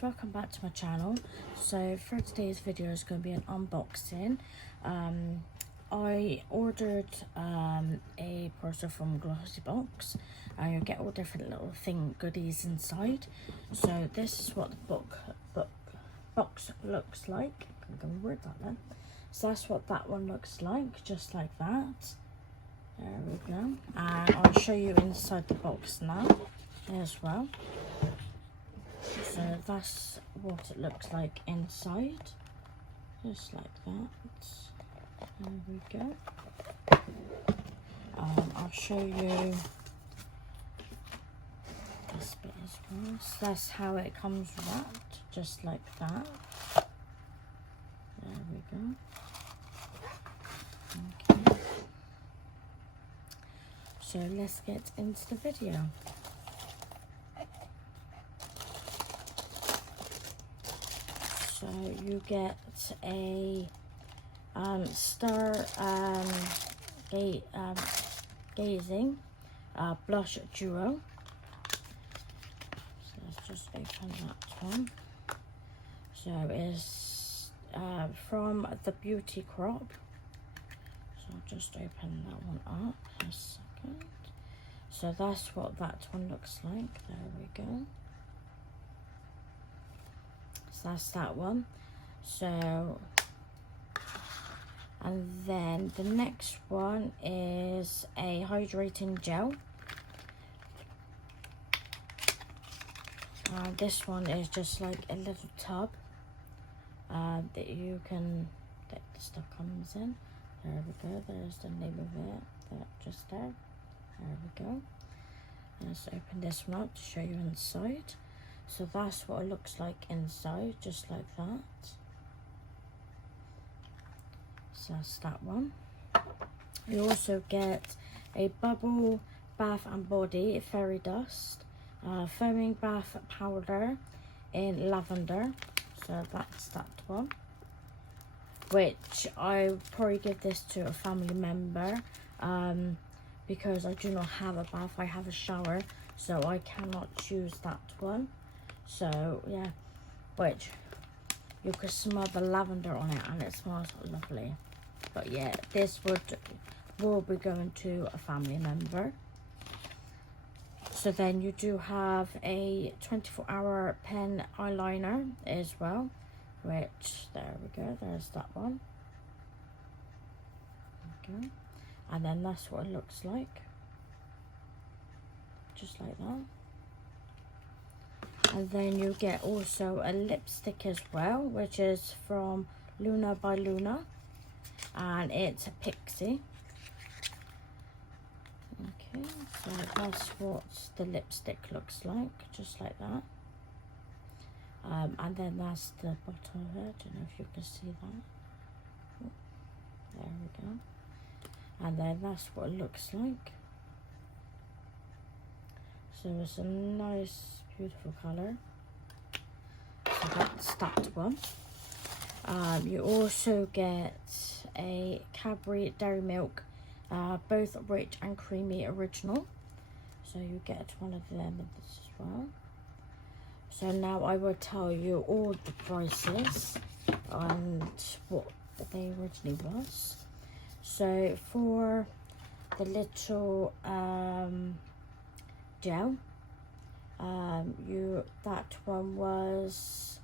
guys, welcome back to my channel. So for today's video is going to be an unboxing. I ordered a parcel from Glossy box. You get all different little goodies inside. So this is what the box looks like. I'm going to word that then. So that's what that one looks like, just like that. There we go. And I'll show you inside the box now as well. So that's what it looks like inside, just like that. There we go. I'll show you this bit as well. So that's how it comes wrapped, just like that. There we go. Okay. So let's get into the video. So you get a Stargazing blush duo. So let's just open that one. So it's from the Beauty Crop. So I'll just open that one up in a second. So that's what that one looks like. There we go. So that's that one. So, and then the next one is a hydrating gel. This one is just like a little tub that the stuff comes in. There we go. There's the name of it. Just there. There we go. Let's open this one up to show you inside. So that's what it looks like inside, just like that. So that's that one. You also get a bubble bath and body fairy dust, foaming bath powder in lavender. So that's that one. Which I would probably give this to a family member because I do not have a bath, I have a shower, so I cannot choose that one. So yeah, which you can smell the lavender on it and it smells lovely. But yeah, this will be going to a family member. So then you do have a 24-hour pen eyeliner as well, which there we go, there's that one. Okay. And then that's what it looks like, just like that. And then you get also a lipstick as well, which is from Luna by Luna, and it's a pixie. Okay, so that's what the lipstick looks like, just like that. And then that's the bottom of it. I don't know if you can see that. Oh, there we go. And then that's what it looks like. So it's a nice, beautiful colour. So that's that one. You also get a Cadbury Dairy Milk, both rich and creamy original. So you get one of them with this as well. So now I will tell you all the prices and what they originally was. So for the little gel, that one was,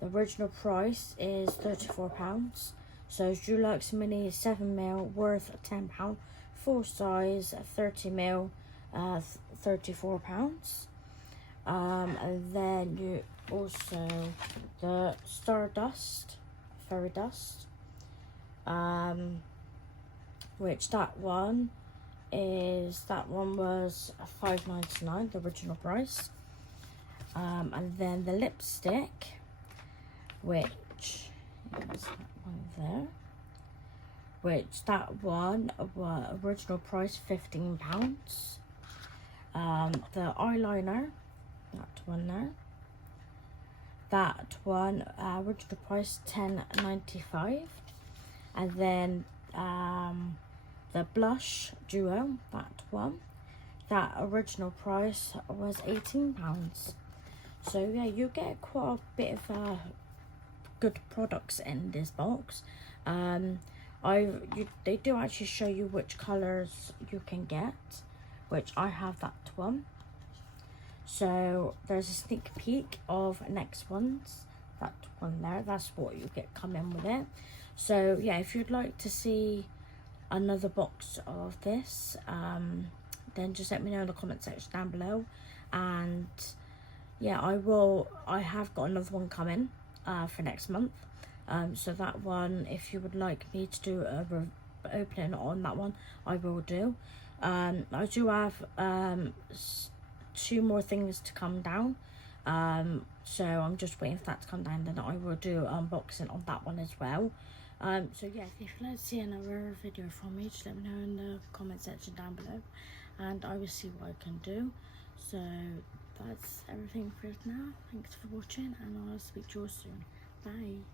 the original price is £34. So Dulux Mini 7ml worth £10, full size 30ml, £34. And then you also the Stardust fairy dust, which that one was £5.99, the original price. And then the lipstick, which is that one there, which that one was original price £15. The eyeliner, that one there, that one original price £10.95. And then the blush duo, that one, that original price was £18. So yeah, you get quite a bit of good products in this box. They do actually show you which colors you can get, which I have that one. So there's a sneak peek of next ones. That one there, that's what you get coming with it. So yeah, if you'd like to see another box of this, then just let me know in the comment section down below. And yeah, I have got another one coming for next month. So that one, if you would like me to do a opening on that one, I will do. I do have 2 more things to come down, so I'm just waiting for that to come down, then I will do unboxing on that one as well. So yeah, if you'd like to see another video from me, just let me know in the comment section down below, and I will see what I can do. So that's everything for now. Thanks for watching, and I'll speak to you all soon. Bye.